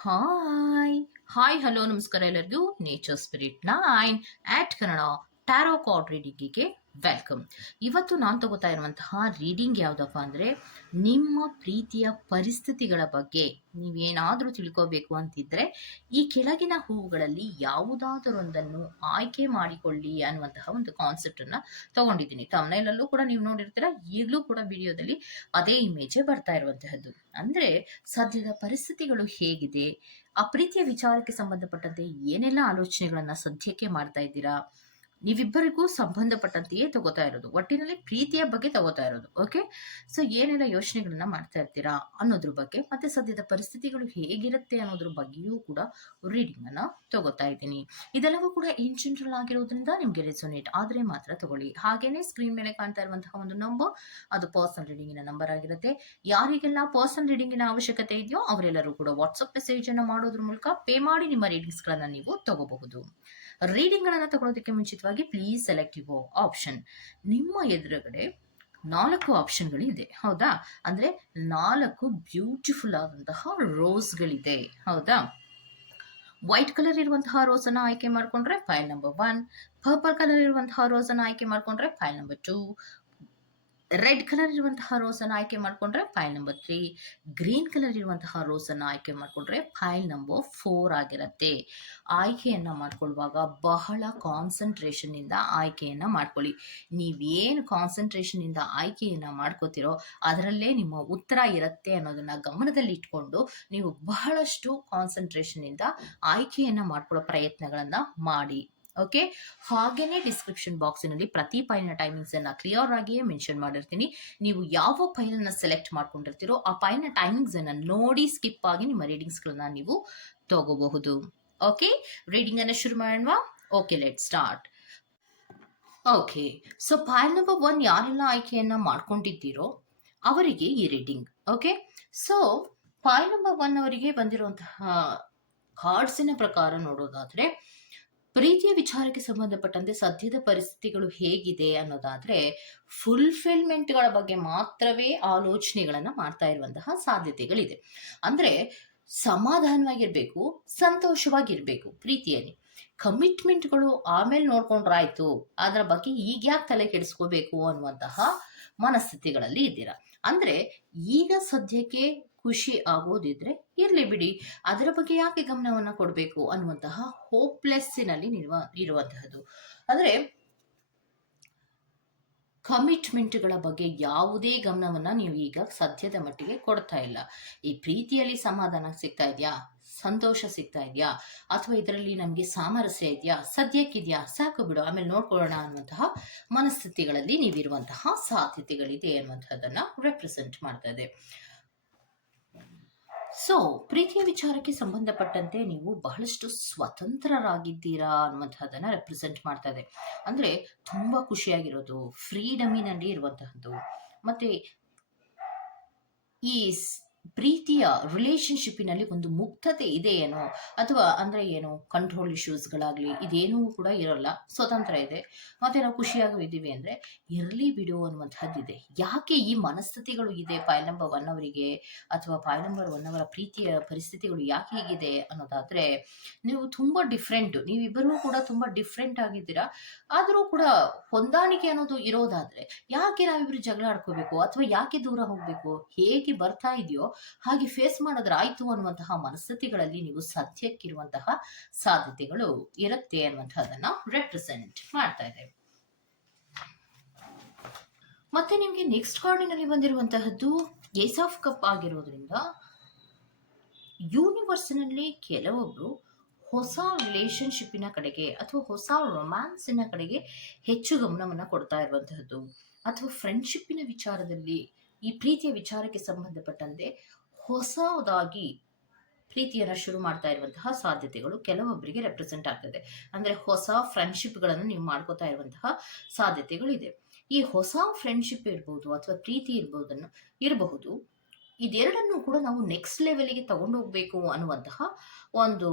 Hi hi hello ನಮಸ್ಕಾರ ಎಲ್ಲರಿಗೂ nature spirit nine at Kannada tarot card ರೀಡಿಂಗಿಗೆ welcome ಇವತ್ತು ನಾನು ತಗೋತಾ ಇರುವಂತಹ ರೀಡಿಂಗ್ ಯಾವುದಪ್ಪ ಅಂದರೆ, ನಿಮ್ಮ ಪ್ರೀತಿಯ ಪರಿಸ್ಥಿತಿಗಳ ಬಗ್ಗೆ ನೀವೇನಾದರೂ ತಿಳ್ಕೋಬೇಕು ಅಂತಿದ್ರೆ, ಈ ಕೆಳಗಿನ ಹೂವುಗಳಲ್ಲಿ ಯಾವುದಾದರೊಂದನ್ನು ಆಯ್ಕೆ ಮಾಡಿಕೊಳ್ಳಿ ಅನ್ನುವಂತಹ ಒಂದು ಕಾನ್ಸೆಪ್ಟನ್ನು ತಗೊಂಡಿದ್ದೀನಿ. ತಮ್ಮನೇಲಲ್ಲೂ ಕೂಡ ನೀವು ನೋಡಿರ್ತೀರ ಈಗಲೂ ಕೂಡ ವಿಡಿಯೋದಲ್ಲಿ ಅದೇ ಇಮೇಜೇ ಬರ್ತಾ ಇರುವಂತಹದ್ದು. ಅಂದರೆ, ಸದ್ಯದ ಪರಿಸ್ಥಿತಿಗಳು ಹೇಗಿದೆ ಆ ಪ್ರೀತಿಯ ವಿಚಾರಕ್ಕೆ ಸಂಬಂಧಪಟ್ಟಂತೆ ಏನೆಲ್ಲ ಆಲೋಚನೆಗಳನ್ನ ಸದ್ಯಕ್ಕೆ ಮಾಡ್ತಾ ಇದ್ದೀರಾ ನೀವಿಬ್ಬರಿಗೂ ಸಂಬಂಧಪಟ್ಟಂತೆಯೇ ತಗೋತಾ ಇರೋದು. ಒಟ್ಟಿನಲ್ಲಿ ಪ್ರೀತಿಯ ಬಗ್ಗೆ ತಗೋತಾ ಇರೋದು. ಓಕೆ ಸೊ ಏನೆಲ್ಲ ಯೋಚನೆಗಳನ್ನ ಮಾಡ್ತಾ ಇರ್ತೀರಾ ಅನ್ನೋದ್ರ ಬಗ್ಗೆ ಮತ್ತೆ ಸದ್ಯದ ಪರಿಸ್ಥಿತಿಗಳು ಹೇಗಿರುತ್ತೆ ಅನ್ನೋದ್ರ ಬಗ್ಗೆಯೂ ಕೂಡ ರೀಡಿಂಗ್ ಅನ್ನ ತಗೋತಾ ಇದ್ದೀನಿ. ಇದೆಲ್ಲವೂ ಕೂಡ ಇನ್ ಜನರಲ್ ಆಗಿರೋದ್ರಿಂದ ನಿಮ್ಗೆ ರೆಸೋನೇಟ್ ಆದ್ರೆ ಮಾತ್ರ ತಗೊಳ್ಳಿ. ಹಾಗೇನೆ ಸ್ಕ್ರೀನ್ ಮೇಲೆ ಕಾಣ್ತಾ ಇರುವಂತಹ ಒಂದು ನಂಬರ್ ಅದು ಪರ್ಸನಲ್ ರೀಡಿಂಗಿನ ನಂಬರ್ ಆಗಿರುತ್ತೆ. ಯಾರಿಗೆಲ್ಲ ಪರ್ಸನಲ್ ರೀಡಿಂಗಿನ ಅವಶ್ಯಕತೆ ಇದೆಯೋ ಅವರೆಲ್ಲರೂ ಕೂಡ ವಾಟ್ಸಪ್ ಮೆಸೇಜ್ ಅನ್ನು ಮಾಡೋದ್ರ ಮೂಲಕ ಪೇ ಮಾಡಿ ನಿಮ್ಮ ರೀಡಿಂಗ್ಸ್ ಗಳನ್ನ ನೀವು ತಗೋಬಹುದು. ರೀಡಿಂಗ್ ಗಳನ್ನ ತಗೊಳ್ಳೋದಕ್ಕೆ ಮುಂಚಿತವಾಗಿ ಪ್ಲೀಸ್ ಸೆಲೆಕ್ಟ್ ಯುವ ಆಪ್ಷನ್ ನಿಮ್ಮ ಎದುರುಗಡೆ ನಾಲ್ಕು ಆಪ್ಷನ್ಗಳಿದೆ ಹೌದಾ? ಅಂದ್ರೆ ನಾಲ್ಕು ಬ್ಯೂಟಿಫುಲ್ ಆದಂತಹ ರೋಸ್ಗಳಿದೆ ಹೌದಾ? ವೈಟ್ ಕಲರ್ ಇರುವಂತಹ ರೋಸ್ ಆಯ್ಕೆ ಮಾಡ್ಕೊಂಡ್ರೆ file number one purple colour ಇರುವಂತಹ ರೋಸ್ ಆಯ್ಕೆ ಮಾಡ್ಕೊಂಡ್ರೆ file number two red colour ಇರುವಂತಹ ರೋಸ್ ಅನ್ನು ಆಯ್ಕೆ ಮಾಡಿಕೊಂಡ್ರೆ file number three green colour ಇರುವಂತಹ ರೋಸ್ ಅನ್ನು ಆಯ್ಕೆ ಮಾಡಿಕೊಂಡ್ರೆ ಫೈಲ್ ನಂಬರ್ ಫೋರ್ ಆಗಿರುತ್ತೆ. ಆಯ್ಕೆಯನ್ನು ಮಾಡ್ಕೊಳ್ಳುವಾಗ ಬಹಳ ಕಾನ್ಸಂಟ್ರೇಷನ್ನಿಂದ ಆಯ್ಕೆಯನ್ನು ಮಾಡ್ಕೊಳ್ಳಿ. ನೀವೇನು ಕಾನ್ಸಂಟ್ರೇಷನ್ ಆಯ್ಕೆಯನ್ನು ಮಾಡ್ಕೋತಿರೋ ಅದರಲ್ಲೇ ನಿಮ್ಮ ಉತ್ತರ ಇರುತ್ತೆ ಅನ್ನೋದನ್ನು ಗಮನದಲ್ಲಿ ಇಟ್ಕೊಂಡು ನೀವು ಬಹಳಷ್ಟು ಕಾನ್ಸಂಟ್ರೇಷನ್ ಆಯ್ಕೆಯನ್ನು ಆಯ್ಕೆಯನ್ನ ಮಾಡ್ಕೊಳ್ಳೋ ಪ್ರಯತ್ನಗಳನ್ನು ಮಾಡಿ. ಓಕೆ ಹಾಗೇನೆ ಡಿಸ್ಕ್ರಿಪ್ಷನ್ ಬಾಕ್ಸಿನಲ್ಲಿ ಪ್ರತಿ ಫೈಲ್ನ ಟೈಮಿಂಗ್ಸ್ ಅನ್ನ ಕ್ಲಿಯರ್ ಆಗಿಯೇ ಮೆನ್ಷನ್ ಮಾಡಿರ್ತೀನಿ. ನೀವು ಯಾವ ಫೈಲ್ ಅನ್ನ ಸೆಲೆಕ್ಟ್ ಮಾಡ್ಕೊಂಡಿರ್ತೀರೋ ಆ ಫೈಲ್ನ ಟೈಮಿಂಗ್ಸ್ ಅನ್ನ ನೋಡಿ ಸ್ಕಿಪ್ ಆಗಿ ನಿಮ್ಮ ರೀಡಿಂಗ್ಸ್ ಗಳನ್ನ ನೀವು ತಗೋಬಹುದು. ಓಕೆ ರೀಡಿಂಗ್ ಅನ್ನ ಶುರು ಮಾಡೋಣ okay let start okay so file number one ಯಾರೆಲ್ಲ ಆಯ್ಕೆಯನ್ನ ಮಾಡ್ಕೊಂಡಿದ್ದೀರೋ ಅವರಿಗೆ ಈ reading okay so file number one ಅವರಿಗೆ ಬಂದಿರುವಂತಹ ಕಾರ್ಡ್ಸಿನ ಪ್ರಕಾರ ನೋಡೋದಾದ್ರೆ ಪ್ರೀತಿಯ ವಿಚಾರಕ್ಕೆ ಸಂಬಂಧಪಟ್ಟಂತೆ ಸದ್ಯದ ಪರಿಸ್ಥಿತಿಗಳು ಹೇಗಿದೆ ಅನ್ನೋದಾದ್ರೆ ಫುಲ್ಫಿಲ್ಮೆಂಟ್ಗಳ ಬಗ್ಗೆ ಮಾತ್ರವೇ ಆಲೋಚನೆಗಳನ್ನ ಮಾಡ್ತಾ ಇರುವಂತಹ ಸಾಧ್ಯತೆಗಳಿದೆ. ಅಂದ್ರೆ ಸಮಾಧಾನವಾಗಿರ್ಬೇಕು, ಸಂತೋಷವಾಗಿರ್ಬೇಕು ಪ್ರೀತಿಯಲ್ಲಿ. ಕಮಿಟ್ಮೆಂಟ್ಗಳು ಆಮೇಲೆ ನೋಡ್ಕೊಂಡ್ರಾಯ್ತು, ಅದರ ಬಗ್ಗೆ ಈಗ ಯಾಕೆ ತಲೆ ಕೆಡಿಸ್ಕೋಬೇಕು ಅನ್ನುವಂತಹ ಮನಸ್ಥಿತಿಗಳಲ್ಲಿ ಇದ್ದೀರಾ. ಅಂದ್ರೆ ಈಗ ಸದ್ಯಕ್ಕೆ ಖುಷಿ ಆಗೋದಿದ್ರೆ ಇರ್ಲಿ ಬಿಡಿ. ಅದರ ಬಗ್ಗೆ ಯಾಕೆ ಗಮನವನ್ನ ಕೊಡಬೇಕು ಅನ್ನುವಂತಹ ಹೋಪ್ಲೆಸ್ಸಿನಲ್ಲಿ ನಿರುವ, ಇರುವಂತಹದ್ದು. ಅಂದ್ರೆ ಕಮಿಟ್ಮೆಂಟ್ಗಳ ಬಗ್ಗೆ ಯಾವುದೇ ಗಮನವನ್ನ ನೀವು ಈಗ ಸದ್ಯದ ಮಟ್ಟಿಗೆ ಕೊಡ್ತಾ ಇಲ್ಲ. ಈ ಪ್ರೀತಿಯಲ್ಲಿ ಸಮಾಧಾನ ಸಿಗ್ತಾ ಇದೆಯಾ? ಸಂತೋಷ ಸಿಗ್ತಾ ಇದೆಯಾ? ಅಥವಾ ಇದರಲ್ಲಿ ನಮಗೆ ಸಾಮರಸ್ಯ ಇದೆಯಾ? ಸದ್ಯಕ್ಕಿದೆಯಾ? ಸಾಕು ಬಿಡು. ಆಮೇಲೆ ನೋಡ್ಕೊಳ್ಳೋಣ ಅನ್ನುವಂತಹ ಮನಸ್ಥಿತಿಗಳಲ್ಲಿ ನೀವಿರುವಂತಹ ಸಾಧ್ಯತೆಗಳಿದೆ ಅನ್ನುವಂಥದ್ದನ್ನು ರೆಪ್ರೆಸೆಂಟ್ ಮಾಡ್ತಾ ಇದೆ. ಸೊ ಪ್ರೀತಿಯ ವಿಚಾರಕ್ಕೆ ಸಂಬಂಧಪಟ್ಟಂತೆ ನೀವು ಬಹಳಷ್ಟು ಸ್ವತಂತ್ರರಾಗಿದ್ದೀರಾ ಅನ್ನುವಂತಹದನ್ನ ರೆಪ್ರೆಸೆಂಟ್ ಮಾಡ್ತಾ ಇದೆ ಅಂದ್ರೆ ತುಂಬಾ ಖುಷಿಯಾಗಿರೋದು ಫ್ರೀಡಮಿನಲ್ಲಿ ಇರುವಂತಹದ್ದು. ಮತ್ತೆ, ಈ ಪ್ರೀತಿಯ ರಿಲೇಶನ್ಶಿಪ್ಪಿನಲ್ಲಿ ಒಂದು ಮುಕ್ತತೆ ಇದೆ ಏನೋ? ಅಥವಾ ಅಂದ್ರೆ ಏನು ಕಂಟ್ರೋಲ್ ಇಶ್ಯೂಸ್ಗಳಾಗ್ಲಿ ಇದೇನೂ ಕೂಡ ಇರಲ್ಲ. ಸ್ವತಂತ್ರ ಇದೆ. ಮತ್ತೆ ನಾವು ಖುಷಿಯಾಗೂ ಇದ್ದೀವಿ ಅಂದ್ರೆ, ಇರಲಿ ಬಿಡು ಇದೆ ಯಾಕೆ ಈ ಮನಸ್ಥಿತಿಗಳು ಇದೆ? ಫೈಲ್ ನಂಬರ್ ಒನ್ ಅವರಿಗೆ ಅಥವಾ ಫೈಲ್ ನಂಬರ್ ಒನ್ ಅವರ ಪ್ರೀತಿಯ ಪರಿಸ್ಥಿತಿಗಳು ಯಾಕೆ ಹೀಗಿದೆ ಅನ್ನೋದಾದ್ರೆ, ನೀವು ತುಂಬಾ ಡಿಫ್ರೆಂಟ್ ನೀವಿಬ್ಬರೂ ಕೂಡ ತುಂಬಾ ಡಿಫ್ರೆಂಟ್ ಆಗಿದ್ದೀರಾ. ಆದರೂ ಕೂಡ ಹೊಂದಾಣಿಕೆ ಅನ್ನೋದು ಇರೋದಾದ್ರೆ, ಯಾಕೆ ನಾವಿಬ್ರು ಜಗಳ ಆಡ್ಕೋಬೇಕು? ಅಥವಾ ಯಾಕೆ ದೂರ ಹೋಗ್ಬೇಕು? ಹೇಗೆ ಬರ್ತಾ ಇದೆಯೋ ಹಾಗೆ ಫೇಸ್ ಮಾಡಿದ್ರೆ ಆಯ್ತು ಅನ್ನುವಂತಹ ಮನಸ್ಥಿತಿಗಳಲ್ಲಿ ನೀವು ಸದ್ಯಕ್ಕಿರುವಂತಹ ಸಾಧ್ಯತೆಗಳು ಇರುತ್ತೆ ಅನ್ನುವಂತಹದನ್ನ ರೆಪ್ರೆಸೆಂಟ್ ಮಾಡ್ತಾ ಇದೆ ಮತ್ತೆ ನಿಮ್ಗೆ ನೆಕ್ಸ್ಟ್ ಕಾರ್ಡಿನಲ್ಲಿ ಬಂದಿರುವಂತಹದ್ದು ಏಸ್ ಆಫ್ ಕಪ್ ಆಗಿರೋದ್ರಿಂದ ಯೂನಿವರ್ಸ್ನಲ್ಲಿ ಕೆಲವೊಬ್ರು ಹೊಸ ರಿಲೇಶನ್ಶಿಪ್ಪಿನ ಕಡೆಗೆ ಅಥವಾ ಹೊಸ ರೊಮ್ಯಾನ್ಸಿನ ಕಡೆಗೆ ಹೆಚ್ಚು ಗಮನವನ್ನ ಕೊಡ್ತಾ ಇರುವಂತಹದ್ದು. ಅಥವಾ ಫ್ರೆಂಡ್ಶಿಪ್ಪಿನ ವಿಚಾರದಲ್ಲಿ ಈ ಪ್ರೀತಿಯ ವಿಚಾರಕ್ಕೆ ಸಂಬಂಧಪಟ್ಟಂತೆ ಹೊಸದಾಗಿ ಪ್ರೀತಿಯನ್ನು ಶುರು ಮಾಡ್ತಾ ಇರುವಂತಹ ಸಾಧ್ಯತೆಗಳು ಕೆಲವೊಬ್ಬರಿಗೆ ರೆಪ್ರೆಸೆಂಟ್ ಆಗ್ತದೆ. ಅಂದ್ರೆ ಹೊಸ ಫ್ರೆಂಡ್ಶಿಪ್ಗಳನ್ನು ನೀವು ಮಾಡ್ಕೋತಾ ಇರುವಂತಹ ಸಾಧ್ಯತೆಗಳಿದೆ. ಈ ಹೊಸ ಫ್ರೆಂಡ್ಶಿಪ್ ಇರ್ಬೋದು ಅಥವಾ ಪ್ರೀತಿ ಇರ್ಬೋದನ್ನು, ಇರಬಹುದು. ಇದೆರಡನ್ನು ಕೂಡ ನಾವು ನೆಕ್ಸ್ಟ್ ಲೆವೆಲ್ಗೆ ತಗೊಂಡೋಗ್ಬೇಕು ಅನ್ನುವಂತಹ ಒಂದು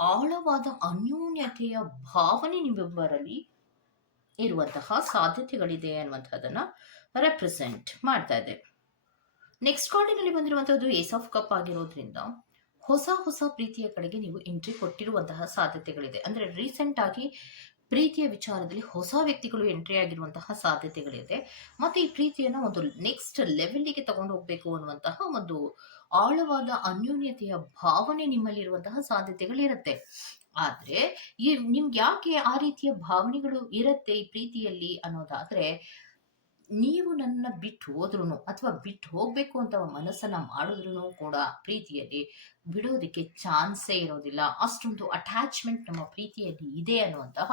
ಆಳವಾದ ಅನ್ಯೂನ್ಯತೆಯ ಭಾವನೆ ನಿಮ್ಮಿಬ್ಬರಲ್ಲಿ ಇರುವಂತಹ ಸಾಧ್ಯತೆಗಳಿದೆ ಅನ್ನುವಂತಹದನ್ನ ರೆಪ್ರೆಸೆಂಟ್ ಮಾಡ್ತಾ ಇದೆ. ನೆಕ್ಸ್ಟ್ ಕಾರ್ಡಿನಲ್ಲಿ ಬಂದಿರುವಂತಹದ್ದು ಏಸ್ ಆಫ್ ಕಪ್ ಆಗಿರೋದ್ರಿಂದ ಹೊಸ ಹೊಸ ಪ್ರೀತಿಯ ಕಡೆಗೆ ನೀವು ಎಂಟ್ರಿ ಕೊಟ್ಟಿರುವಂತಹ ಸಾಧ್ಯತೆಗಳಿದೆ. ಅಂದ್ರೆ ರೀಸೆಂಟ್ ಆಗಿ ಪ್ರೀತಿಯ ವಿಚಾರದಲ್ಲಿ ಹೊಸ ವ್ಯಕ್ತಿಗಳು ಎಂಟ್ರಿ ಆಗಿರುವಂತಹ ಸಾಧ್ಯತೆಗಳಿದೆ. ಮತ್ತೆ ಈ ಪ್ರೀತಿಯನ್ನ ಒಂದು ನೆಕ್ಸ್ಟ್ ಲೆವೆಲ್ಗೆ ತಗೊಂಡು ಹೋಗ್ಬೇಕು ಅನ್ನುವಂತಹ ಒಂದು ಆಳವಾದ ಅನ್ಯೂನ್ಯತೆಯ ಭಾವನೆ ನಿಮ್ಮಲ್ಲಿರುವಂತಹ ಸಾಧ್ಯತೆಗಳಿರುತ್ತೆ. ಆದ್ರೆ ಈ ನಿಮ್ಗೆ ಯಾಕೆ ಆ ರೀತಿಯ ಭಾವನೆಗಳು ಇರುತ್ತೆ ಈ ಪ್ರೀತಿಯಲ್ಲಿ ಅನ್ನೋದಾದ್ರೆ ನೀವು ನನ್ನ ಬಿಟ್ಟು ಹೋದ್ರೂ ಅಥವಾ ಬಿಟ್ಟು ಹೋಗ್ಬೇಕು ಅಂತ ಮನಸ್ಸನ್ನ ಮಾಡಿದ್ರು ಕೂಡ ಪ್ರೀತಿಯಲ್ಲಿ ಬಿಡೋದಕ್ಕೆ ಚಾನ್ಸೇ ಇರೋದಿಲ್ಲ. ಅಷ್ಟೊಂದು ಅಟ್ಯಾಚ್ಮೆಂಟ್ ನಮ್ಮ ಪ್ರೀತಿಯಲ್ಲಿ ಇದೆ ಅನ್ನುವಂತಹ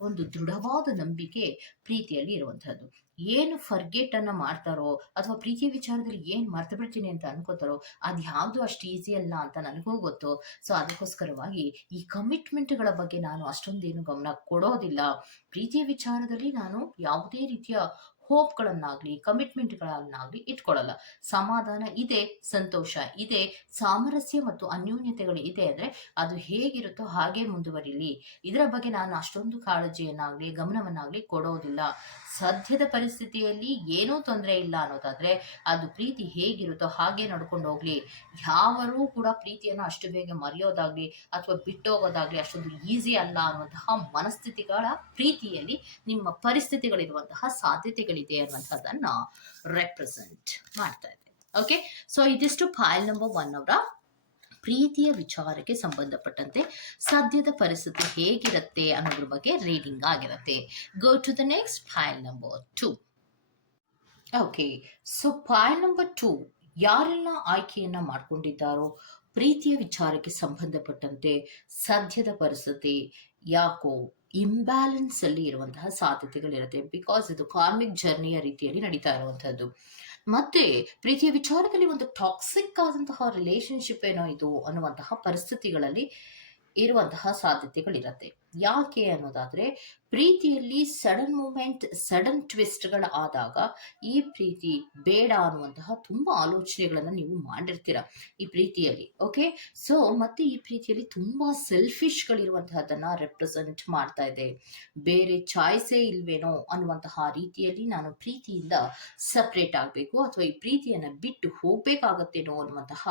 ಒಂದು ದೃಢವಾದ ನಂಬಿಕೆ ಪ್ರೀತಿಯಲ್ಲಿ ಇರುವಂತಹದ್ದು. ಏನು ಫರ್ಗೆಟ್ ಅನ್ನ ಮಾಡ್ತಾರೋ ಅಥವಾ ಪ್ರೀತಿ ವಿಚಾರದಲ್ಲಿ ಏನು ಮರ್ತು ಬಿಡ್ತೀನಿ ಅಂತ ಅನ್ಕೋತಾರೋ ಅದು ಯಾವ್ದು ಅಷ್ಟು ಈಸಿ ಅಲ್ಲ ಅಂತ ನನಗೂ ಗೊತ್ತು. ಸೊ ಅದಕ್ಕೋಸ್ಕರವಾಗಿ ಈ ಕಮಿಟ್ಮೆಂಟ್ಗಳ ಬಗ್ಗೆ ನಾನು ಅಷ್ಟೊಂದೇನು ಗಮನ ಕೊಡೋದಿಲ್ಲ. ಪ್ರೀತಿಯ ವಿಚಾರದಲ್ಲಿ ನಾನು ಯಾವುದೇ ರೀತಿಯ ಹೋಪ್ಗಳನ್ನಾಗ್ಲಿ, ಕಮಿಟ್ಮೆಂಟ್ಗಳನ್ನಾಗ್ಲಿ ಇಟ್ಕೊಳ್ಳಲ್ಲ ಸಮಾಧಾನ ಇದೆ, ಸಂತೋಷ ಇದೆ, ಸಾಮರಸ್ಯ ಮತ್ತು ಅನ್ಯೋನ್ಯತೆಗಳು ಇದೆ ಅಂದ್ರೆ ಅದು ಹೇಗಿರುತ್ತೋ ಹಾಗೆ ಮುಂದುವರಿಲಿ. ಇದರ ಬಗ್ಗೆ ನಾನು ಅಷ್ಟೊಂದು ಕಾಳಜಿಯನ್ನಾಗಲಿ, ಗಮನವನ್ನಾಗಲಿ ಕೊಡೋದಿಲ್ಲ. ಸದ್ಯದ ಪರಿಸ್ಥಿತಿಯಲ್ಲಿ ಏನೂ ತೊಂದರೆ ಇಲ್ಲ ಅನ್ನೋದಾದ್ರೆ ಅದು ಪ್ರೀತಿ ಹೇಗಿರುತ್ತೋ ಹಾಗೆ ನಡ್ಕೊಂಡು ಹೋಗ್ಲಿ. ಯಾವರೂ ಕೂಡ ಪ್ರೀತಿಯನ್ನು ಅಷ್ಟು ಬೇಗ ಮರೆಯೋದಾಗ್ಲಿ ಅಥವಾ ಬಿಟ್ಟೋಗೋದಾಗ್ಲಿ ಅಷ್ಟೊಂದು ಈಸಿ ಅಲ್ಲ ಅನ್ನುವಂತಹ ಮನಸ್ಥಿತಿಗಳ ಪ್ರೀತಿಯಲ್ಲಿ ನಿಮ್ಮ ಪರಿಸ್ಥಿತಿಗಳಿರುವಂತಹ ಸಾಧ್ಯತೆಗಳಿದೆ ಅನ್ನುವಂಥದ್ದನ್ನ ರೆಪ್ರೆಸೆಂಟ್ ಮಾಡ್ತಾ ಇದೆ ಓಕೆ ಸೊ ಇದಿಷ್ಟು ಫೈಲ್ ನಂಬರ್ ಒನ್ ಅವರ ಪ್ರೀತಿಯ ವಿಚಾರಕ್ಕೆ ಸಂಬಂಧಪಟ್ಟಂತೆ ಸದ್ಯದ ಪರಿಸ್ಥಿತಿ ಹೇಗಿರುತ್ತೆ ಅನ್ನೋದ್ರ ಬಗ್ಗೆ ರೀಡಿಂಗ್ ಆಗಿರುತ್ತೆ. Go to the next file number two okay so file number two ಯಾರೆಲ್ಲ ಆಯ್ಕೆಯನ್ನ ಮಾಡ್ಕೊಂಡಿದ್ದಾರೋ, ಪ್ರೀತಿಯ ವಿಚಾರಕ್ಕೆ ಸಂಬಂಧಪಟ್ಟಂತೆ ಸದ್ಯದ ಪರಿಸ್ಥಿತಿ ಯಾಕೋ ಇಂಬ್ಯಾಲೆನ್ಸ್ ಅಲ್ಲಿ ಇರುವಂತಹ ಸಾಧ್ಯತೆಗಳಿರುತ್ತೆ ಬಿಕಾಸ್ ಇದು ಕಾರ್ಮಿಕ್ ಜರ್ನಿಯ ರೀತಿಯಲ್ಲಿ ನಡೀತಾ ಇರುವಂತಹದ್ದು ಮತ್ತೆ ಪ್ರೀತಿಯ ವಿಚಾರದಲ್ಲಿ ಒಂದು ಟಾಕ್ಸಿಕ್ ಆದಂತಹ ರಿಲೇಶನ್ಶಿಪ್ ಏನೋ ಇದು ಅನ್ನುವಂತಹ ಪರಿಸ್ಥಿತಿಗಳಲ್ಲಿ ಇರುವಂತಹ ಸಾಧ್ಯತೆಗಳಿರತ್ತೆ. ಯಾಕೆ ಅನ್ನೋದಾದ್ರೆ ಪ್ರೀತಿಯಲ್ಲಿ ಸಡನ್ ಮೂಮೆಂಟ್, ಸಡನ್ ಟ್ವಿಸ್ಟ್ಗಳು ಆದಾಗ ಈ ಪ್ರೀತಿ ಬೇಡ ಅನ್ನುವಂತಹ ತುಂಬಾ ಆಲೋಚನೆಗಳನ್ನ ನೀವು ಮಾಡಿರ್ತೀರ ಈ ಪ್ರೀತಿಯಲ್ಲಿ, ಓಕೆ? ಸೊ, ಮತ್ತೆ ಈ ಪ್ರೀತಿಯಲ್ಲಿ ತುಂಬಾ ಸೆಲ್ಫಿಶ್ಗಳಿರುವಂತಹದನ್ನ ರೆಪ್ರೆಸೆಂಟ್ ಮಾಡ್ತಾ ಇದೆ. ಬೇರೆ ಚಾಯ್ಸೇ ಇಲ್ವೇನೋ ಅನ್ನುವಂತಹ ರೀತಿಯಲ್ಲಿ ನಾನು ಪ್ರೀತಿಯಿಂದ ಸಪ್ರೇಟ್ ಆಗಬೇಕು ಅಥವಾ ಈ ಪ್ರೀತಿಯನ್ನ ಬಿಟ್ಟು ಹೋಗ್ಬೇಕಾಗತ್ತೇನೋ ಅನ್ನುವಂತಹ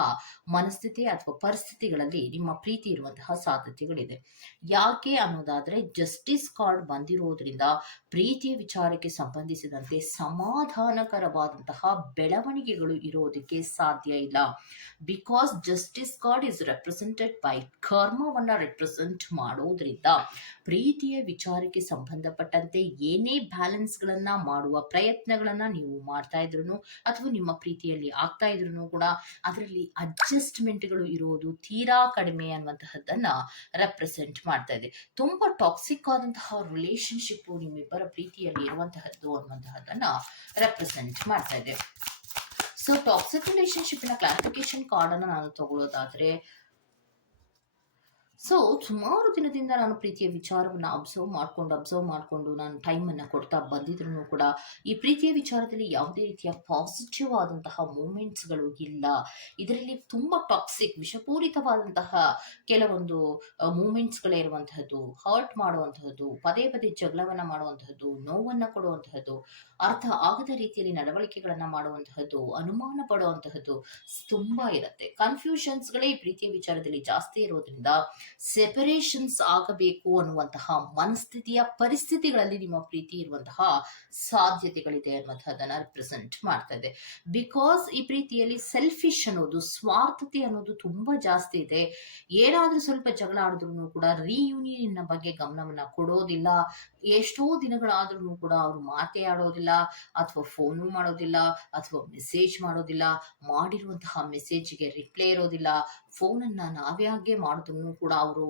ಮನಸ್ಥಿತಿ ಅಥವಾ ಪರಿಸ್ಥಿತಿಗಳಲ್ಲಿ ನಿಮ್ಮ ಪ್ರೀತಿ ಇರುವಂತಹ ಸಾಧ್ಯತೆಗಳಿದೆ. ಯಾಕೆ ಅನ್ನೋದಾದ್ರೆ ಜಸ್ಟಿಸ್ ಕಾರ್ಡ್ ಬಂದಿರೋದ್ರಿಂದ ಪ್ರೀತಿಯ ವಿಚಾರಕ್ಕೆ ಸಂಬಂಧಿಸಿದಂತೆ ಸಮಾಧಾನಕರವಾದಂತಹ ಬೆಳವಣಿಗೆಗಳು ಇರೋದಕ್ಕೆ ಸಾಧ್ಯ ಇಲ್ಲ. Because justice card is represented by ಕರ್ಮವನ್ನ represent ಮಾಡೋದ್ರಿಂದ ಪ್ರೀತಿಯ ವಿಚಾರಕ್ಕೆ ಸಂಬಂಧಪಟ್ಟಂತೆ ಏನೇ ಬ್ಯಾಲೆನ್ಸ್ ಗಳನ್ನ ಮಾಡುವ ಪ್ರಯತ್ನಗಳನ್ನ ನೀವು ಮಾಡ್ತಾ ಇದ್ರು ಅಥವಾ ನಿಮ್ಮ ಪ್ರೀತಿಯಲ್ಲಿ ಆಗ್ತಾ ಇದ್ರು ಕೂಡ ಅದರಲ್ಲಿ ಅಡ್ಜಸ್ಟ್ಮೆಂಟ್ಗಳು ಇರೋದು ತೀರಾ ಕಡಿಮೆ ಅನ್ನುವಂತಹದ್ದನ್ನ ರೆಪ್ರೆಸೆಂಟ್ ಮಾಡ್ತಾ ಇದೆ. ತುಂಬಾ ಟಾಕ್ಸಿಕ್ ಆದಂತಹ ರಿಲೇಶನ್ಶಿಪ್ ನಿಮ್ಮಿಬ್ಬರ ಪ್ರೀತಿಯಲ್ಲಿ ಇರುವಂತಹದ್ದು ಅನ್ನುವಂತಹದ್ದನ್ನ ರೆಪ್ರೆಸೆಂಟ್ ಮಾಡ್ತಾ ಇದೆ. ಸೊ ಟಾಕ್ಸಿಕ್ ರಿಲೇಶನ್ಶಿಪ್ನ ಕ್ಲಾರಿಫಿಕೇಶನ್ ಕಾರ್ಡ್ ಅನ್ನ ನಾನು ತಗೊಳ್ಳೋದಾದ್ರೆ ಸೊ ಸುಮಾರು ದಿನದಿಂದ ನಾನು ಪ್ರೀತಿಯ ವಿಚಾರವನ್ನು ಅಬ್ಸರ್ವ್ ಮಾಡಿಕೊಂಡು ಅಬ್ಸರ್ವ್ ಮಾಡಿಕೊಂಡು ನಾನು ಟೈಮನ್ನು ಕೊಡ್ತಾ ಬಂದಿದ್ರು ಕೂಡ ಈ ಪ್ರೀತಿಯ ವಿಚಾರದಲ್ಲಿ ಯಾವುದೇ ರೀತಿಯ ಪಾಸಿಟಿವ್ ಆದಂತಹ ಮೂಮೆಂಟ್ಸ್ಗಳು ಇಲ್ಲ. ಇದರಲ್ಲಿ ತುಂಬ ಟಾಕ್ಸಿಕ್ ವಿಷಪೂರಿತವಾದಂತಹ ಕೆಲವೊಂದು ಮೂಮೆಂಟ್ಸ್ಗಳೇ ಇರುವಂತಹದ್ದು ಹರ್ಟ್ ಮಾಡುವಂತಹದ್ದು, ಪದೇ ಪದೇ ಜಗಳವನ್ನು ಮಾಡುವಂತಹದ್ದು, ನೋವನ್ನು ಕೊಡುವಂತಹದ್ದು, ಅರ್ಥ ಆಗದ ರೀತಿಯಲ್ಲಿ ನಡವಳಿಕೆಗಳನ್ನು ಮಾಡುವಂತಹದ್ದು, ಅನುಮಾನ ಪಡುವಂತಹದ್ದು ತುಂಬ ಇರುತ್ತೆ. ಕನ್ಫ್ಯೂಷನ್ಸ್ಗಳೇ ಈ ಪ್ರೀತಿಯ ವಿಚಾರದಲ್ಲಿ ಜಾಸ್ತಿ ಇರೋದ್ರಿಂದ ಸೆಪರೇಷನ್ಸ್ ಆಗಬೇಕು ಅನ್ನುವಂತಹ ಮನಸ್ಥಿತಿಯ ಪರಿಸ್ಥಿತಿಗಳಲ್ಲಿ ನಿಮ್ಮ ಪ್ರೀತಿ ಇರುವಂತಹ ಸಾಧ್ಯತೆಗಳಿದೆ ಅನ್ನುವಂಥದ್ದನ್ನ ರಿಪ್ರೆಸೆಂಟ್ ಮಾಡ್ತಾ ಇದೆ. ಬಿಕಾಸ್ ಈ ಪ್ರೀತಿಯಲ್ಲಿ ಸೆಲ್ಫಿಶ್ ಅನ್ನೋದು, ಸ್ವಾರ್ಥತೆ ಅನ್ನೋದು ತುಂಬಾ ಜಾಸ್ತಿ ಇದೆ. ಏನಾದ್ರೂ ಸ್ವಲ್ಪ ಜಗಳ ಆಡಿದ್ರು ಕೂಡ ರೀಯೂನಿಯನ್ ಬಗ್ಗೆ ಗಮನವನ್ನ ಕೊಡೋದಿಲ್ಲ. ಎಷ್ಟೋ ದಿನಗಳಾದ್ರೂ ಕೂಡ ಅವರು ಮಾತೇ ಆಡೋದಿಲ್ಲ, ಅಥವಾ ಫೋನು ಮಾಡೋದಿಲ್ಲ, ಅಥವಾ ಮೆಸೇಜ್ ಮಾಡೋದಿಲ್ಲ, ಮಾಡಿರುವಂತಹ ಮೆಸೇಜ್ಗೆ ರಿಪ್ಲೈ ಇರೋದಿಲ್ಲ. ಫೋನನ್ನ ನಾವ್ಯಾಗೆ ಮಾಡಿದ್ರು ಕೂಡ ಅವರು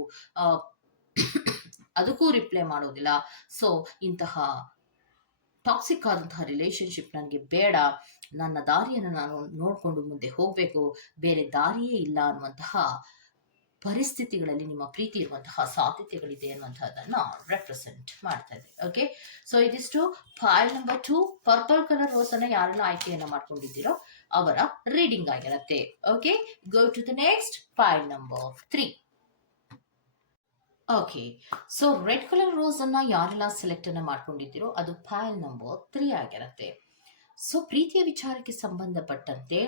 ಅದಕ್ಕೂ ರಿಪ್ಲೈ ಮಾಡೋದಿಲ್ಲ. ಸೊ ಇಂತಹ ಟಾಕ್ಸಿಕ್ ಆದಂತಹ ರಿಲೇಶನ್ಶಿಪ್ ನನಗೆ ಬೇಡ. ನನ್ನ ದಾರಿಯನ್ನು ನಾನು ನೋಡಿಕೊಂಡು ಮುಂದೆ ಹೋಗಬೇಕು. ಬೇರೆ ದಾರಿಯೇ ಇಲ್ಲ ಅನ್ನುವಂತಹ ಪರಿಸ್ಥಿತಿಗಳಲ್ಲಿ ನಿಮ್ಮ ಪ್ರೀತಿ ಇರುವಂತಹ ಸಾಧ್ಯತೆಗಳಿದೆ ಅನ್ನುವಂಥದ್ದನ್ನು ರೆಪ್ರೆಸೆಂಟ್ ಮಾಡ್ತಾ ಇದೆ ಓಕೆ ಸೊ ಇದಿಷ್ಟು. File number two purple colour rose ಅನ್ನ ಯಾರೆಲ್ಲ ಆಯ್ಕೆಯನ್ನ ಮಾಡ್ಕೊಂಡಿದ್ದೀರೋ ಅವರ ರೀಡಿಂಗ್ ಆಗಿರುತ್ತೆ. Okay go to the next file number three okay so red colour rose ಅನ್ನ ಯಾರೆಲ್ಲ ಸೆಲೆಕ್ಟ್ ಅನ್ನ ಮಾಡ್ಕೊಂಡಿದ್ದೀರೋ ಅದು ಫೈಲ್ ನಂಬರ್ ತ್ರೀ ಆಗಿರುತ್ತೆ. ಸೊ ಪ್ರೀತಿಯ ವಿಚಾರಕ್ಕೆ ಸಂಬಂಧಪಟ್ಟಂತೆ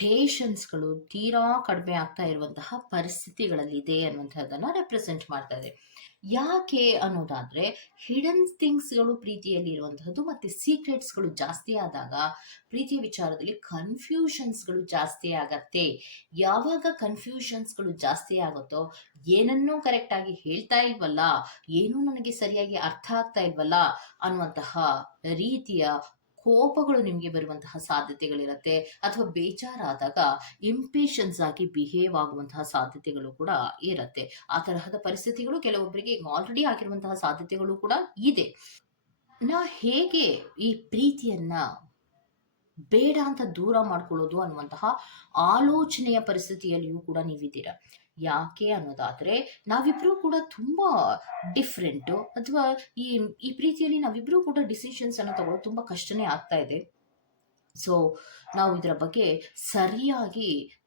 ಪೇಷನ್ಸ್ಗಳು ತೀರಾ ಕಡಿಮೆ ಆಗ್ತಾ ಇರುವಂತಹ ಪರಿಸ್ಥಿತಿಗಳಲ್ಲಿದೆ ಅನ್ನುವಂಥದ್ದನ್ನು ರೆಪ್ರೆಸೆಂಟ್ ಮಾಡ್ತಾ ಇದೆ. ಯಾಕೆ ಅನ್ನೋದಾದ್ರೆ ಹಿಡನ್ ಥಿಂಗ್ಸ್ಗಳು ಪ್ರೀತಿಯಲ್ಲಿ ಇರುವಂತಹದ್ದು ಮತ್ತೆ ಸೀಕ್ರೆಟ್ಸ್ಗಳು ಜಾಸ್ತಿ ಆದಾಗ ಪ್ರೀತಿಯ ವಿಚಾರದಲ್ಲಿ ಕನ್ಫ್ಯೂಷನ್ಸ್ಗಳು ಜಾಸ್ತಿ ಆಗತ್ತೆ. ಯಾವಾಗ ಕನ್ಫ್ಯೂಷನ್ಸ್ಗಳು ಜಾಸ್ತಿ ಆಗುತ್ತೋ ಏನನ್ನೂ ಕರೆಕ್ಟಾಗಿ ಹೇಳ್ತಾ ಇಲ್ವಲ್ಲ, ಏನೂ ನನಗೆ ಸರಿಯಾಗಿ ಅರ್ಥ ಆಗ್ತಾ ಇಲ್ವಲ್ಲ ಅನ್ನುವಂತಹ ರೀತಿಯ ಕೋಪಗಳು ನಿಮಗೆ ಬರುವಂತಹ ಸಾಧ್ಯತೆಗಳಿರುತ್ತೆ ಅಥವಾ ಬೇಜಾರಾದಾಗ ಇಂಪೇಷನ್ಸ್ ಆಗಿ ಬಿಹೇವ್ ಆಗುವಂತಹ ಸಾಧ್ಯತೆಗಳು ಕೂಡ ಇರುತ್ತೆ. ಆ ತರಹದ ಪರಿಸ್ಥಿತಿಗಳು ಕೆಲವೊಬ್ಬರಿಗೆ ಆಲ್ರೆಡಿ ಆಗಿರುವಂತಹ ಸಾಧ್ಯತೆಗಳು ಕೂಡ ಇದೆ. ನಾ ಹೇಗೆ ಈ ಪ್ರೀತಿಯನ್ನ ಬೇಡ ಅಂತ ದೂರ ಮಾಡ್ಕೊಳ್ಳೋದು ಅನ್ನುವಂತಹ ಆಲೋಚನೆಯ ಪರಿಸ್ಥಿತಿಯಲ್ಲಿಯೂ ಕೂಡ ನೀವಿದ್ದೀರಾ. ಯಾಕೆ ಅನ್ನೋದಾದ್ರೆ ನಾವಿಬ್ರು ಕೂಡ ತುಂಬಾ ಡಿಫ್ರೆಂಟು ಅಥವಾ ಈ ಈ ಪ್ರೀತಿಯಲ್ಲಿ ನಾವಿಬ್ರು ಕೂಡ ಡಿಸಿಷನ್ಸ್ ಅನ್ನು ತಗೊಳ್ಳೋದು ತುಂಬಾ ಕಷ್ಟನೇ ಆಗ್ತಾ ಇದೆ. ಸೊ ನಾವು ಇದರ ಬಗ್ಗೆ ಸರಿಯಾಗಿ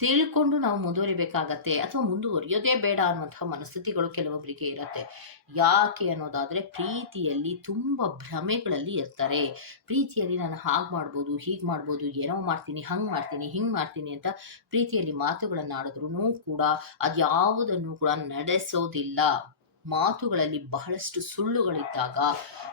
ತಿಳ್ಕೊಂಡು ನಾವು ಮುಂದುವರಿಬೇಕಾಗತ್ತೆ ಅಥವಾ ಮುಂದುವರಿಯೋದೇ ಬೇಡ ಅನ್ನುವಂತಹ ಮನಸ್ಥಿತಿಗಳು ಕೆಲವೊಬ್ಬರಿಗೆ ಇರತ್ತೆ. ಯಾಕೆ ಅನ್ನೋದಾದ್ರೆ ಪ್ರೀತಿಯಲ್ಲಿ ತುಂಬ ಭ್ರಮೆಗಳಲ್ಲಿ ಇರ್ತಾರೆ. ಪ್ರೀತಿಯಲ್ಲಿ ನಾನು ಹಾಗೆ ಮಾಡ್ಬೋದು, ಹೀಗೆ ಮಾಡ್ಬೋದು, ಏನೋ ಮಾಡ್ತೀನಿ, ಹಂಗೆ ಮಾಡ್ತೀನಿ, ಹಿಂಗೆ ಮಾಡ್ತೀನಿ ಅಂತ ಪ್ರೀತಿಯಲ್ಲಿ ಮಾತುಗಳನ್ನು ಆಡಿದ್ರು ಕೂಡ ಅದ್ಯಾವುದನ್ನು ಕೂಡ ನಡೆಸೋದಿಲ್ಲ. ಮಾತುಗಳಲ್ಲಿ ಬಹಳಷ್ಟು ಸುಳ್ಳುಗಳಿದ್ದಾಗ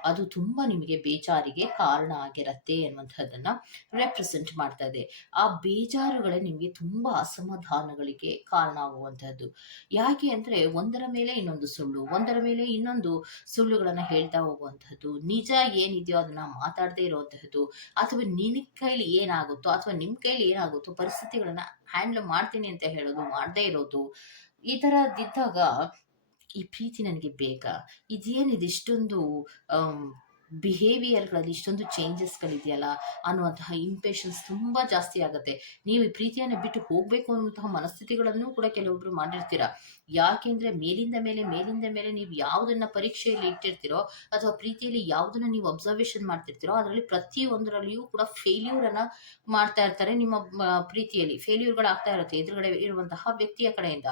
ಅದು ತುಂಬ ನಿಮಗೆ ಬೇಜಾರಿಗೆ ಕಾರಣ ಆಗಿರತ್ತೆ ಅನ್ನುವಂಥದ್ದನ್ನ ರೆಪ್ರೆಸೆಂಟ್ ಮಾಡ್ತಾ ಇದೆ. ಆ ಬೇಜಾರುಗಳೇ ನಿಮಗೆ ತುಂಬಾ ಅಸಮಾಧಾನಗಳಿಗೆ ಕಾರಣ ಆಗುವಂತಹದ್ದು ಯಾಕೆ ಅಂದ್ರೆ ಒಂದರ ಮೇಲೆ ಇನ್ನೊಂದು ಸುಳ್ಳು, ಒಂದರ ಮೇಲೆ ಇನ್ನೊಂದು ಸುಳ್ಳುಗಳನ್ನ ಹೇಳ್ತಾ ಹೋಗುವಂತಹದ್ದು ನಿಜ ಏನಿದೆಯೋ ಅದನ್ನ ಮಾತಾಡದೇ ಇರುವಂತಹದ್ದು ಅಥವಾ ನಿನ್ನ ಕೈಲಿ ಏನಾಗುತ್ತೋ ಅಥವಾ ನಿಮ್ಮ ಕೈಲಿ ಏನಾಗುತ್ತೋ ಪರಿಸ್ಥಿತಿಗಳನ್ನ ಹ್ಯಾಂಡಲ್ ಮಾಡ್ತೀನಿ ಅಂತ ಹೇಳೋದು, ಮಾಡದೇ ಇರೋದು, ಈ ಥರದ್ದಿದ್ದಾಗ ಈ ಪ್ರೀತಿ ನನಗೆ ಬೇಕಾ? ಇದೇನಿದೆ ಇಷ್ಟೊಂದು ಬಿಹೇವಿಯರ್ಗಳಲ್ಲಿ ಇಷ್ಟೊಂದು ಚೇಂಜಸ್ಗಳಿದೆಯಲ್ಲ ಅನ್ನುವಂತಹ ಇಂಪೇಷನ್ಸ್ ತುಂಬ ಜಾಸ್ತಿ ಆಗುತ್ತೆ. ನೀವು ಈ ಪ್ರೀತಿಯನ್ನು ಬಿಟ್ಟು ಹೋಗಬೇಕು ಅನ್ನುವಂತಹ ಮನಸ್ಥಿತಿಗಳನ್ನು ಕೂಡ ಕೆಲವೊಬ್ರು ಮಾಡಿರ್ತೀರ. ಯಾಕೆಂದ್ರೆ ಮೇಲಿಂದ ಮೇಲೆ ಮೇಲಿಂದ ಮೇಲೆ ನೀವು ಯಾವುದನ್ನ ಪರೀಕ್ಷೆಯಲ್ಲಿ ಇಟ್ಟಿರ್ತೀರೋ ಅಥವಾ ಪ್ರೀತಿಯಲ್ಲಿ ಯಾವುದನ್ನ ನೀವು ಅಬ್ಸರ್ವೇಷನ್ ಮಾಡ್ತಿರ್ತೀರೋ ಅದರಲ್ಲಿ ಪ್ರತಿಯೊಂದರಲ್ಲಿಯೂ ಕೂಡ ಫೇಲ್ಯೂರ್ ಅನ್ನ ಮಾಡ್ತಾ ಇರ್ತಾರೆ ನಿಮ್ಮ ಪ್ರೀತಿಯಲ್ಲಿ. ಫೇಲ್ಯೂರ್ಗಳಾಗ್ತಾ ಇರುತ್ತೆ ಎದುರುಗಡೆ ಇರುವಂತಹ ವ್ಯಕ್ತಿಯ ಕಡೆಯಿಂದ.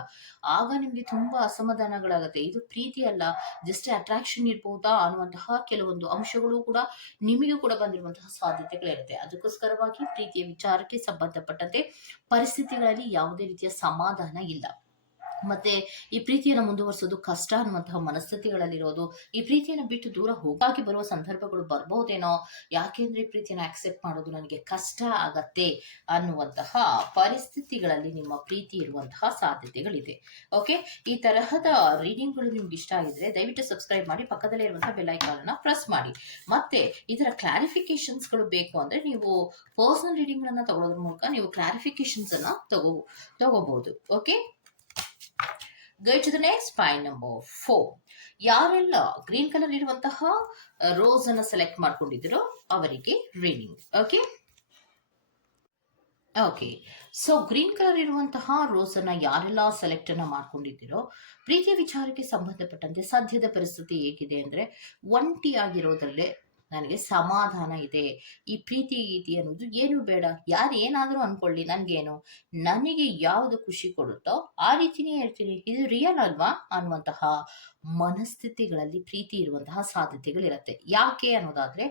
ಆಗ ನಿಮಗೆ ತುಂಬಾ ಅಸಮಾಧಾನಗಳಾಗುತ್ತೆ. ಇದು ಪ್ರೀತಿ ಅಲ್ಲ ಜಸ್ಟ್ ಅಟ್ರಾಕ್ಷನ್ ಇರ್ಬೋದಾ ಅನ್ನುವಂತಹ ಕೆಲವೊಂದು ಅಂಶಗಳು ಕೂಡ ನಿಮಗೂ ಕೂಡ ಬಂದಿರುವಂತಹ ಸಾಧ್ಯತೆಗಳಿರುತ್ತೆ. ಅದಕ್ಕೋಸ್ಕರವಾಗಿ ಪ್ರೀತಿಯ ವಿಚಾರಕ್ಕೆ ಸಂಬಂಧಪಟ್ಟಂತೆ ಪರಿಸ್ಥಿತಿಗಳಲ್ಲಿ ಯಾವುದೇ ರೀತಿಯ ಸಮಾಧಾನ ಇಲ್ಲ. ಮತ್ತೆ ಈ ಪ್ರೀತಿಯನ್ನು ಮುಂದುವರಿಸೋದು ಕಷ್ಟ ಅನ್ನುವಂತಹ ಮನಸ್ಥಿತಿಗಳಲ್ಲಿರೋದು, ಈ ಪ್ರೀತಿಯನ್ನು ಬಿಟ್ಟು ದೂರ ಹೋಗಾಗಿ ಬರುವ ಸಂದರ್ಭಗಳು ಬರ್ಬೋದೇನೋ, ಯಾಕೆಂದ್ರೆ ಪ್ರೀತಿಯನ್ನು ಆಕ್ಸೆಪ್ಟ್ ಮಾಡೋದು ನನಗೆ ಕಷ್ಟ ಆಗತ್ತೆ ಅನ್ನುವಂತಹ ಪರಿಸ್ಥಿತಿಗಳಲ್ಲಿ ನಿಮ್ಮ ಪ್ರೀತಿ ಇರುವಂತಹ ಸಾಧ್ಯತೆಗಳಿದೆ. ಓಕೆ ಈ ತರಹದ ರೀಡಿಂಗ್ಗಳು ನಿಮ್ಗೆ ಇಷ್ಟ ಆಗಿದ್ರೆ ದಯವಿಟ್ಟು ಸಬ್ಸ್ಕ್ರೈಬ್ ಮಾಡಿ, ಪಕ್ಕದಲ್ಲೇ ಇರುವಂತಹ ಬೆಲ್ಲೈಕಾನ್ ಅನ್ನ ಪ್ರೆಸ್ ಮಾಡಿ. ಮತ್ತೆ ಇದರ ಕ್ಲಾರಿಫಿಕೇಶನ್ಸ್ಗಳು ಬೇಕು ಅಂದ್ರೆ ನೀವು ಪರ್ಸನಲ್ ರೀಡಿಂಗ್ ತಗೊಳೋದ್ರ ಮೂಲಕ ನೀವು ಕ್ಲಾರಿಫಿಕೇಶನ್ಸ್ ಅನ್ನ ತಗೋ, ತಗೋಬಹುದು. Okay go to the next point number four ಯಾರೆಲ್ಲ ಗ್ರೀನ್ ಕಲರ್ ಇರುವಂತಹ ರೋಸ್ ಅನ್ನ ಸೆಲೆಕ್ಟ್ ಮಾಡ್ಕೊಂಡಿದ್ದೀರೋ ಅವರಿಗೆ reading okay okay so green colour ಇರುವಂತಹ ರೋಸ್ ಅನ್ನ ಯಾರೆಲ್ಲ ಸೆಲೆಕ್ಟ್ ಅನ್ನ ಮಾಡ್ಕೊಂಡಿದ್ದೀರೋ, ಪ್ರೀತಿಯ ವಿಚಾರಕ್ಕೆ ಸಂಬಂಧಪಟ್ಟಂತೆ ಸದ್ಯದ ಪರಿಸ್ಥಿತಿ ಹೇಗಿದೆ ಅಂದ್ರೆ ಒಂಟಿಯಾಗಿರೋದ್ರಲ್ಲೇ ನನಗೆ ಸಮಾಧಾನ ಇದೆ. ಈ ಪ್ರೀತಿ ಗೀತಿ ಅನ್ನೋದು ಏನು ಬೇಡ. ಯಾರು ಏನಾದರೂ ಅನ್ಕೊಳ್ಳಿ ನನಗೇನು. ನನಗೆ ಯಾವುದು ಖುಷಿ ಕೊಡುತ್ತೋ ಆ ರೀತಿನೇ ಹೇಳ್ತೀನಿ. ಇದು ರಿಯಲ್ ಅಲ್ವಾ ಅನ್ನುವಂತಹ ಮನಸ್ಥಿತಿಗಳಲ್ಲಿ ಪ್ರೀತಿ ಇರುವಂತಹ ಸಾಧ್ಯತೆಗಳಿರುತ್ತೆ. ಯಾಕೆ ಅನ್ನೋದಾದ್ರೆ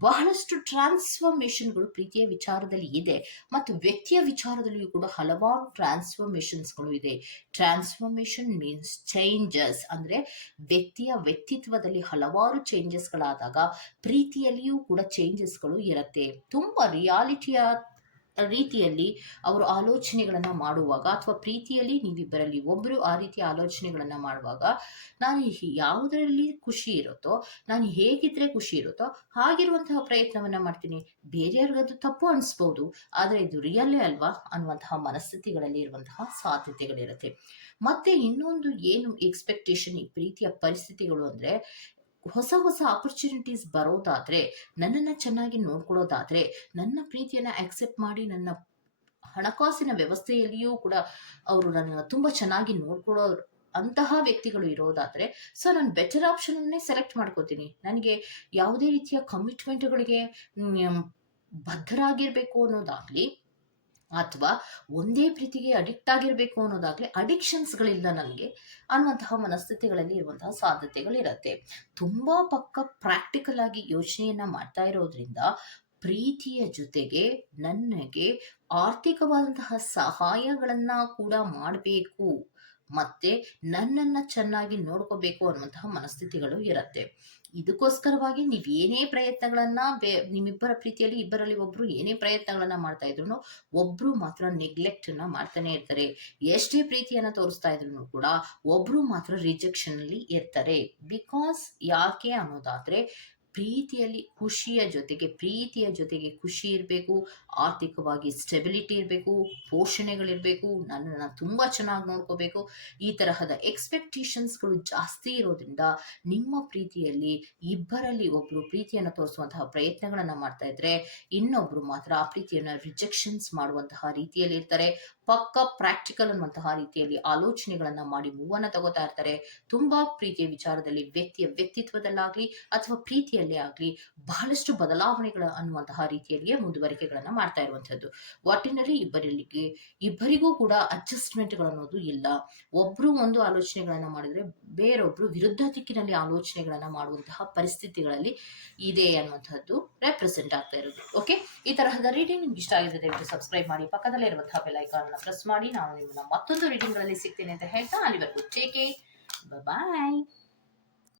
ಬಹಳಷ್ಟು ಟ್ರಾನ್ಸ್ಫಾರ್ಮೇಶನ್ಗಳು ಪ್ರೀತಿಯ ವಿಚಾರದಲ್ಲಿ ಇದೆ. ಮತ್ತು ವ್ಯಕ್ತಿಯ ವಿಚಾರದಲ್ಲಿಯೂ ಕೂಡ ಹಲವಾರು ಟ್ರಾನ್ಸ್ಫಾರ್ಮೇಶನ್ಸ್ಗಳು ಇದೆ. ಟ್ರಾನ್ಸ್ಫಾರ್ಮೇಶನ್ ಮೀನ್ಸ್ ಚೇಂಜಸ್ ಅಂದ್ರೆ ವ್ಯಕ್ತಿಯ ವ್ಯಕ್ತಿತ್ವದಲ್ಲಿ ಹಲವಾರು ಚೇಂಜಸ್ಗಳಾದಾಗ ಪ್ರೀತಿಯಲ್ಲಿಯೂ ಕೂಡ ಚೇಂಜಸ್ಗಳು ಇರುತ್ತೆ. ತುಂಬ ರಿಯಾಲಿಟಿಯ ರೀತಿಯಲ್ಲಿ ಅವರು ಆಲೋಚನೆಗಳನ್ನು ಮಾಡುವಾಗ ಅಥವಾ ಪ್ರೀತಿಯಲ್ಲಿ ನೀವಿಬ್ಬರಲ್ಲಿ ಒಬ್ಬರು ಆ ರೀತಿಯ ಆಲೋಚನೆಗಳನ್ನು ಮಾಡುವಾಗ ನಾನು ಯಾವುದರಲ್ಲಿ ಖುಷಿ ಇರುತ್ತೋ, ನಾನು ಹೇಗಿದ್ರೆ ಖುಷಿ ಇರುತ್ತೋ ಹಾಗಿರುವಂತಹ ಪ್ರಯತ್ನವನ್ನ ಮಾಡ್ತೀನಿ. ಬೇರೆಯವ್ರಿಗದು ತಪ್ಪು ಅನಿಸ್ಬೋದು, ಆದರೆ ಇದು ರಿಯಲ್ಲೇ ಅಲ್ವಾ ಅನ್ನುವಂತಹ ಮನಸ್ಥಿತಿಗಳಲ್ಲಿ ಇರುವಂತಹ ಸಾಧ್ಯತೆಗಳಿರುತ್ತೆ. ಮತ್ತೆ ಇನ್ನೊಂದು ಏನು ಎಕ್ಸ್ಪೆಕ್ಟೇಷನ್ ಈ ಪ್ರೀತಿಯ ಪರಿಸ್ಥಿತಿಗಳು ಅಂದ್ರೆ ಹೊಸ ಹೊಸ ಆಪರ್ಚುನಿಟೀಸ್ ಬರೋದಾದ್ರೆ, ನನ್ನನ್ನು ಚೆನ್ನಾಗಿ ನೋಡ್ಕೊಳ್ಳೋದಾದ್ರೆ ನನ್ನ ಪ್ರೀತಿಯನ್ನು ಆಕ್ಸೆಪ್ಟ್ ಮಾಡಿ ನನ್ನ ಹಣಕಾಸಿನ ವ್ಯವಸ್ಥೆಯಲ್ಲಿಯೂ ಕೂಡ ಅವರು ನನ್ನ ತುಂಬ ಚೆನ್ನಾಗಿ ನೋಡ್ಕೊಳ್ಳೋ ಅಂತಹ ವ್ಯಕ್ತಿಗಳು ಇರೋದಾದ್ರೆ ಸೊ ನಾನು ಬೆಟರ್ ಆಪ್ಷನನ್ನೇ ಸೆಲೆಕ್ಟ್ ಮಾಡ್ಕೋತೀನಿ. ನನಗೆ ಯಾವುದೇ ರೀತಿಯ ಕಮಿಟ್ಮೆಂಟ್ಗಳಿಗೆ ಬದ್ಧರಾಗಿರಬೇಕು ಅನ್ನೋದಾಗ್ಲಿ ಅಥವಾ ಒಂದೇ ಪ್ರೀತಿಗೆ ಅಡಿಕ್ಟ್ ಆಗಿರಬೇಕು ಅನ್ನೋದಾಗ್ಲಿ ಅಡಿಕ್ಷನ್ಸ್ಗಳಿಲ್ಲ ನನಗೆ ಅನ್ನುವಂತಹ ಮನಸ್ಥಿತಿಗಳಲ್ಲಿ ಇರುವಂತಹ ಸಾಧ್ಯತೆಗಳಿರತ್ತೆ. ತುಂಬಾ ಪಕ್ಕ ಪ್ರಾಕ್ಟಿಕಲ್ ಆಗಿ ಯೋಚನೆಯನ್ನ ಮಾಡ್ತಾ ಇರೋದ್ರಿಂದ ಪ್ರೀತಿಯ ಜೊತೆಗೆ ನನಗೆ ಆರ್ಥಿಕವಾದಂತಹ ಸಹಾಯಗಳನ್ನ ಕೂಡ ಮಾಡಬೇಕು. ಮತ್ತೆ ನನ್ನನ್ನ ಚೆನ್ನಾಗಿ ನೋಡ್ಕೋಬೇಕು ಅನ್ನುವಂತಹ ಮನಸ್ಥಿತಿಗಳು ಇರುತ್ತೆ. ಇದಕ್ಕೋಸ್ಕರವಾಗಿ ನೀವು ಏನೇ ಪ್ರಯತ್ನಗಳನ್ನ ಬೇ, ನಿಮ್ಮಿಬ್ಬರ ಪ್ರೀತಿಯಲ್ಲಿ ಇಬ್ಬರಲ್ಲಿ ಒಬ್ರು ಏನೇ ಪ್ರಯತ್ನಗಳನ್ನ ಮಾಡ್ತಾ ಇದ್ರು ಒಬ್ರು ಮಾತ್ರ ನೆಗ್ಲೆಕ್ಟ್ ಅನ್ನ ಮಾಡ್ತಾನೆ ಇರ್ತಾರೆ. ಎಷ್ಟೇ ಪ್ರೀತಿಯನ್ನ ತೋರಿಸ್ತಾ ಇದ್ರು ಕೂಡ ಒಬ್ರು ಮಾತ್ರ ರಿಜೆಕ್ಷನ್ ಅಲ್ಲಿ ಇರ್ತಾರೆ. ಬಿಕಾಸ್ ಯಾಕೆ ಅನ್ನೋದಾದ್ರೆ ಪ್ರೀತಿಯಲ್ಲಿ ಖುಷಿಯ ಜೊತೆಗೆ, ಪ್ರೀತಿಯ ಜೊತೆಗೆ ಖುಷಿ ಇರಬೇಕು, ಆರ್ಥಿಕವಾಗಿ ಸ್ಟೆಬಿಲಿಟಿ ಇರಬೇಕು, ಪೋಷಣೆಗಳಿರಬೇಕು, ನನ್ನನ್ನು ತುಂಬ ಚೆನ್ನಾಗಿ ನೋಡ್ಕೋಬೇಕು, ಈ ತರಹದ ಎಕ್ಸ್ಪೆಕ್ಟೇಷನ್ಸ್ಗಳು ಜಾಸ್ತಿ ಇರೋದ್ರಿಂದ ನಿಮ್ಮ ಪ್ರೀತಿಯಲ್ಲಿ ಇಬ್ಬರಲ್ಲಿ ಒಬ್ಬರು ಪ್ರೀತಿಯನ್ನು ತೋರಿಸುವಂತಹ ಪ್ರಯತ್ನಗಳನ್ನು ಮಾಡ್ತಾ ಇದ್ರೆ, ಇನ್ನೊಬ್ರು ಮಾತ್ರ ಆ ಪ್ರೀತಿಯನ್ನು ರಿಜೆಕ್ಷನ್ಸ್ ಮಾಡುವಂತಹ ರೀತಿಯಲ್ಲಿ ಇರ್ತಾರೆ. ಪಕ್ಕ ಪ್ರಾಕ್ಟಿಕಲ್ ಅನ್ನುವಂತಹ ರೀತಿಯಲ್ಲಿ ಆಲೋಚನೆಗಳನ್ನು ಮಾಡಿ ಮೂವನ್ನ ತಗೋತಾ ಇರ್ತಾರೆ. ತುಂಬಾ ಪ್ರೀತಿಯ ವಿಚಾರದಲ್ಲಿ ವ್ಯಕ್ತಿಯ ವ್ಯಕ್ತಿತ್ವದಲ್ಲಾಗಲಿ ಅಥವಾ ಆಗ್ಲಿ ಬಹಳಷ್ಟು ಬದಲಾವಣೆಗಳ ಅನ್ನುವಂತಹ ರೀತಿಯಲ್ಲಿಯೇ ಮುಂದುವರಿಕೆಗಳನ್ನ ಮಾಡ್ತಾ ಇರುವಂತದ್ದು ಒಟ್ಟಿನಲ್ಲಿ ಇಬ್ಬರಿಗೆ ಇಬ್ಬರಿಗೂ ಕೂಡ ಅಡ್ಜಸ್ಟ್ಮೆಂಟ್ಗಳು ಅನ್ನೋದು ಇಲ್ಲ. ಒಬ್ರು ಒಂದು ಆಲೋಚನೆಗಳನ್ನ ಮಾಡಿದ್ರೆ ಬೇರೊಬ್ರು ವಿರುದ್ಧ ದಿಕ್ಕಿನಲ್ಲಿ ಆಲೋಚನೆಗಳನ್ನ ಮಾಡುವಂತಹ ಪರಿಸ್ಥಿತಿಗಳಲ್ಲಿ ಇದೆ ಅನ್ನುವಂಥದ್ದು ರೆಪ್ರೆಸೆಂಟ್ ಆಗ್ತಾ ಇರೋದು. ಓಕೆ ಈ ತರಹದ ರೀಡಿಂಗ್ ನಿಮ್ಗೆ ಇಷ್ಟ ಆಗಿದೆ ದಯವಿಟ್ಟು ಸಬ್ಸ್ಕ್ರೈಬ್ ಮಾಡಿ. ಪಕ್ಕದಲ್ಲೇ ಇರುವಂತಹ ಬೆಲ್ ಐಕಾನ್ ಪ್ರೆಸ್ ಮಾಡಿ. ನಾನು ನಿಮ್ಮನ್ನ ಮತ್ತೊಂದು ರೀಡಿಂಗ್ಗಳಲ್ಲಿ ಸಿಗ್ತೇನೆ ಅಂತ ಹೇಳ್ತಾ ಅಲ್ಲಿವರೆಗೂ ಟೇಕ್ ಬಾಯ್